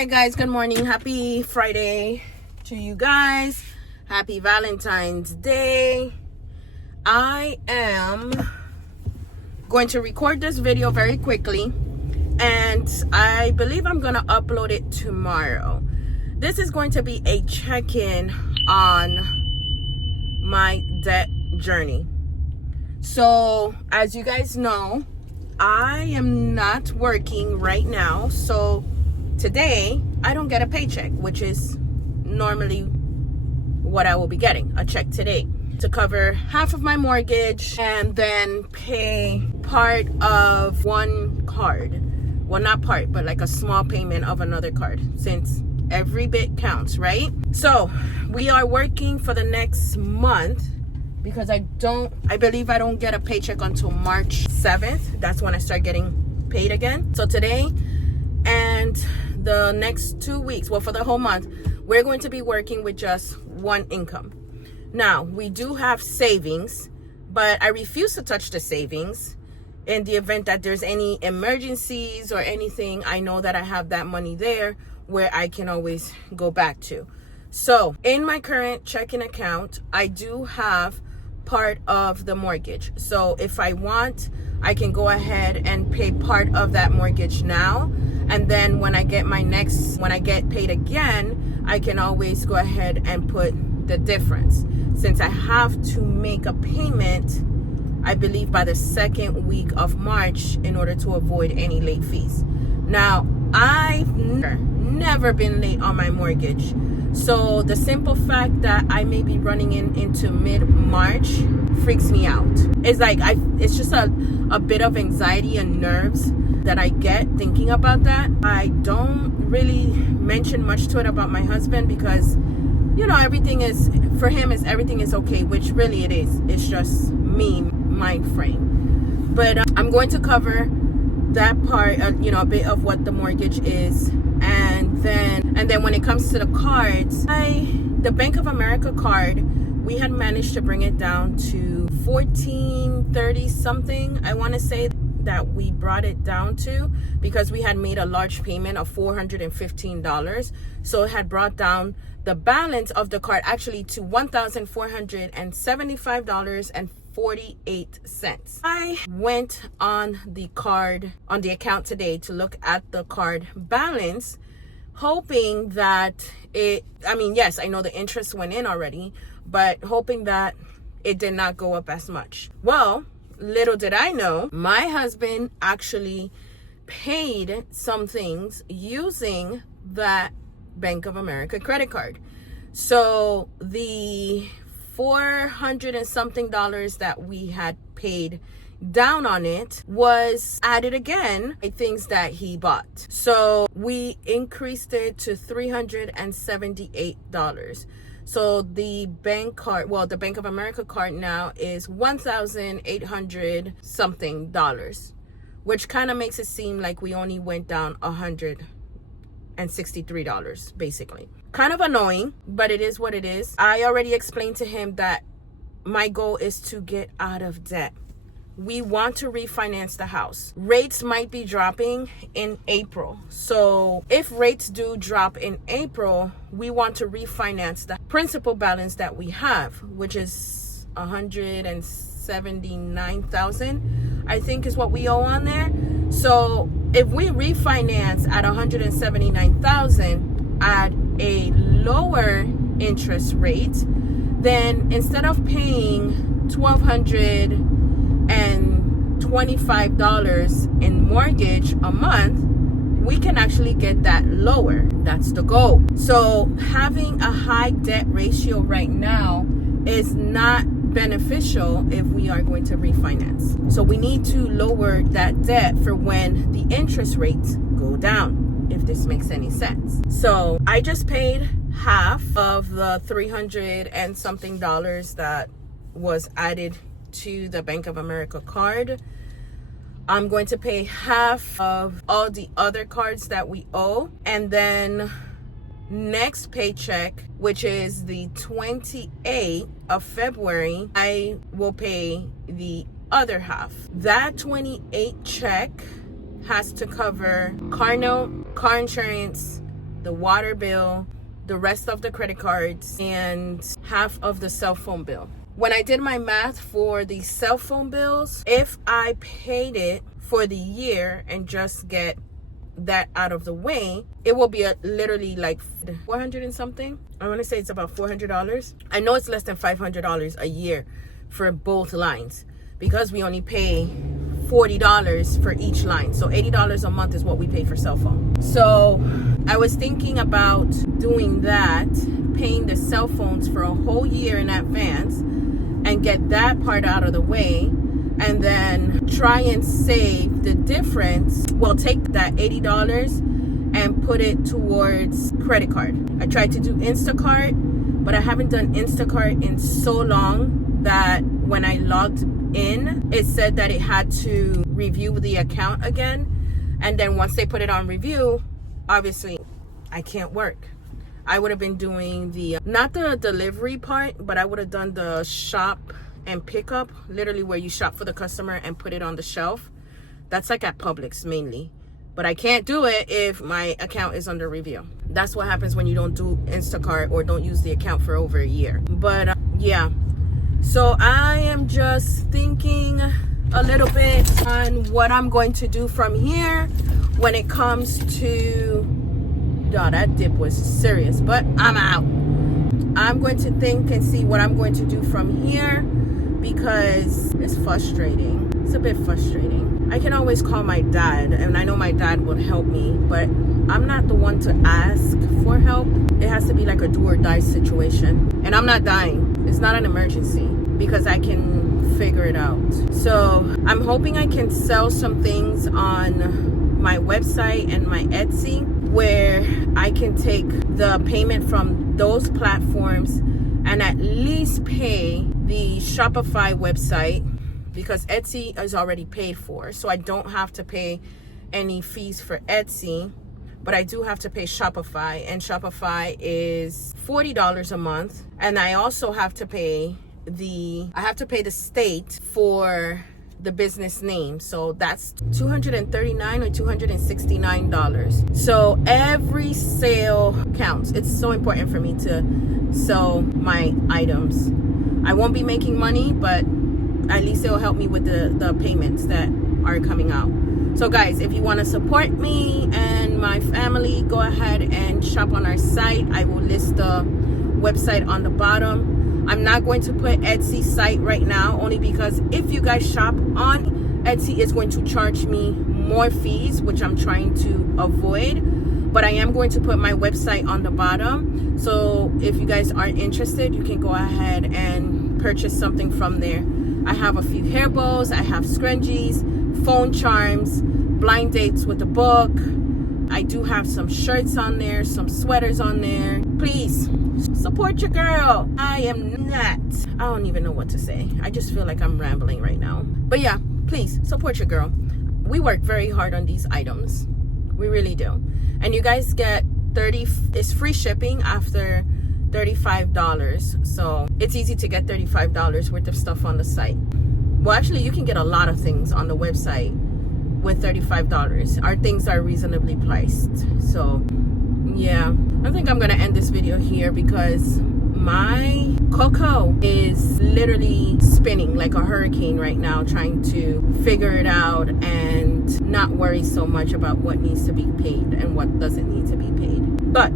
Hey guys, good morning. Happy Friday to you guys. Happy Valentine's Day. I am going to record this video very quickly, and I believe I'm going to upload it tomorrow. This is going to be a check-in on my debt journey. So, as you guys know, I am not working right now, so today I don't get a paycheck, which is normally what I will be getting, a check today to cover half of my mortgage and then pay part of one card. Well, not part, but like a small payment of another card, since every bit counts, right? So we are working for the next month because I believe I don't get a paycheck until March 7th. That's when I start getting paid again. So today and the next 2 weeks, well, for the whole month, we're going to be working with just one income. Now, we do have savings, but I refuse to touch the savings. In the event that there's any emergencies or anything, I know that I have that money there where I can always go back to. So in my current checking account, I do have part of the mortgage. So if I want, I can go ahead and pay part of that mortgage now. And then when I get paid again, I can always go ahead and put the difference. Since I have to make a payment, I believe by the second week of March, in order to avoid any late fees. Now, I've never been late on my mortgage. So the simple fact that I may be running into mid-March freaks me out. It's just a bit of anxiety and nerves that I get thinking about that. I don't really mention much to it about my husband because, you know, everything is okay, which really it is. It's just me, mind frame. But I'm going to cover that part, a bit of what the mortgage is, and then when it comes to the cards, the Bank of America card, we had managed to bring it down to $14.30 something. I want to say that we brought it down to because we had made a large payment of $415. So it had brought down the balance of the card actually to $1,475.48. I went on the account today to look at the card balance, hoping that yes, I know the interest went in already, but hoping that it did not go up as much. Well, little did I know, my husband actually paid some things using that Bank of America credit card. So the $400 and something that we had paid down on it was added again by things that he bought. So we increased it to $378. So the Bank of America card now is $1,800 something, which kind of makes it seem like we only went down $163 basically. Kind of annoying, but it is what it is. I already explained to him that my goal is to get out of debt. We want to refinance the house. Rates might be dropping in April. So if rates do drop in April, we want to refinance the principal balance that we have, which is $179,000, I think is what we owe on there. So if we refinance at $179,000 at a lower interest rate, then instead of paying $1,225 in mortgage a month, we can actually get that lower. That's the goal. So having a high debt ratio right now is not beneficial if we are going to refinance. So we need to lower that debt for when the interest rates go down, if this makes any sense. So I just paid half of the $300 and something that was added to the Bank of America card. I'm going to pay half of all the other cards that we owe, and then next paycheck, which is the 28th of February, I will pay the other half. That 28 check has to cover car note, car insurance, the water bill, the rest of the credit cards, and half of the cell phone bill. When I did my math for the cell phone bills, if I paid it for the year and just get that out of the way, it will be literally like 400 and something. I want to say it's about $400. I know it's less than $500 a year for both lines because we only pay $40 for each line. So $80 a month is what we pay for cell phone. So I was thinking about doing that, paying the cell phones for a whole year in advance and get that part out of the way, and then try and save the difference. Well, take that $80 and put it towards credit card. I tried to do Instacart, but I haven't done Instacart in so long that when I logged in, it said that it had to review the account again. And then once they put it on review, obviously I can't work. I would have been doing the, not the delivery part, but I would have done the shop and pickup, literally where you shop for the customer and put it on the shelf. That's like at Publix mainly. But I can't do it if my account is under review. That's what happens when you don't do Instacart or don't use the account for over a year. But yeah, so I am just thinking a little bit on what I'm going to do from here when it comes to, oh, that dip was serious, but I'm out. I'm going to think and see what I'm going to do from here because it's frustrating. It's a bit frustrating. I can always call my dad, and I know my dad will help me, but I'm not the one to ask for help. It has to be like a do or die situation. And I'm not dying. It's not an emergency because I can figure it out. So I'm hoping I can sell some things on my website and my Etsy where I can take the payment from those platforms and at least pay the Shopify website, because Etsy is already paid for. So I don't have to pay any fees for Etsy, but I do have to pay Shopify, and Shopify is $40 a month. And I also have to pay the state for the business name. So that's $239 or $269. So every sale counts. It's so important for me to sell my items. I won't be making money, but at least it'll help me with the payments that are coming out. So guys, if you want to support me and my family, go ahead and shop on our site. I will list the website on the bottom. I'm not going to put Etsy site right now, only because if you guys shop on Etsy, it's going to charge me more fees, which I'm trying to avoid. But I am going to put my website on the bottom. So if you guys are interested, you can go ahead and purchase something from there. I have a few hair bows, I have scrunchies, phone charms, blind dates with a book. I do have some shirts on there, some sweaters on there. Please support your girl. I don't even know what to say. I just feel like I'm rambling right now. But yeah, please support your girl. We work very hard on these items. We really do. And you guys get it's free shipping after $35. So it's easy to get $35 worth of stuff on the site. Well, actually, you can get a lot of things on the website with $35. Our things are reasonably priced. So yeah, I think I'm gonna end this video here because my cocoa is literally spinning like a hurricane right now, trying to figure it out and not worry so much about what needs to be paid and what doesn't need to be paid. But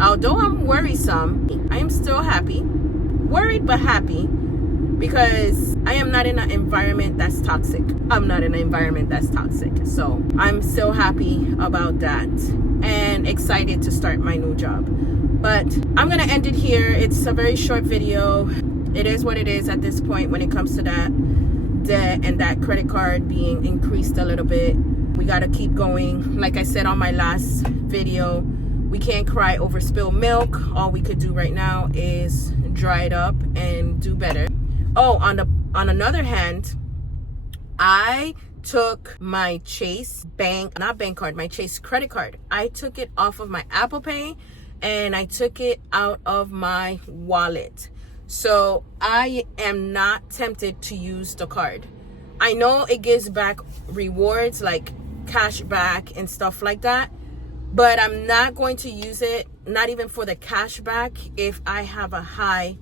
although I'm worrisome, I am still happy. Worried but happy, because I am not in an environment that's toxic. I'm not in an environment that's toxic. So I'm still happy about that and excited to start my new job. But I'm gonna end it here. It's a very short video. It is what it is at this point when it comes to that debt and that credit card being increased a little bit. We gotta keep going. Like I said on my last video, we can't cry over spilled milk. All we could do right now is dry it up and do better. Oh, on another hand, I took my Chase my Chase credit card. I took it off of my Apple Pay and I took it out of my wallet. So I am not tempted to use the card. I know it gives back rewards like cash back and stuff like that, but I'm not going to use it, not even for the cash back, if I have a high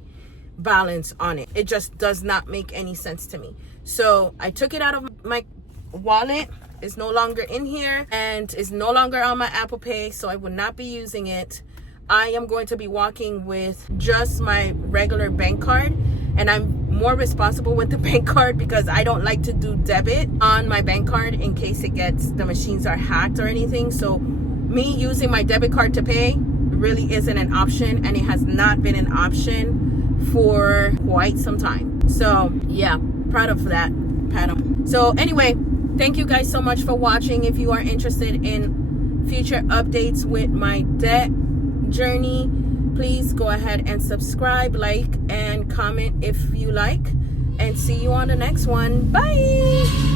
balance on it. It just does not make any sense to me. So I took it out of my wallet. It's no longer in here and it's no longer on my Apple Pay, so I will not be using it. I am going to be walking with just my regular bank card, and I'm more responsible with the bank card because I don't like to do debit on my bank card in case the machines are hacked or anything. So me using my debit card to pay really isn't an option, and it has not been an option for quite some time. So yeah, proud of that, Padam. So anyway, thank you guys so much for watching. If you are interested in future updates with my debt journey, please go ahead and subscribe, like, and comment if you like, and see you on the next one. Bye.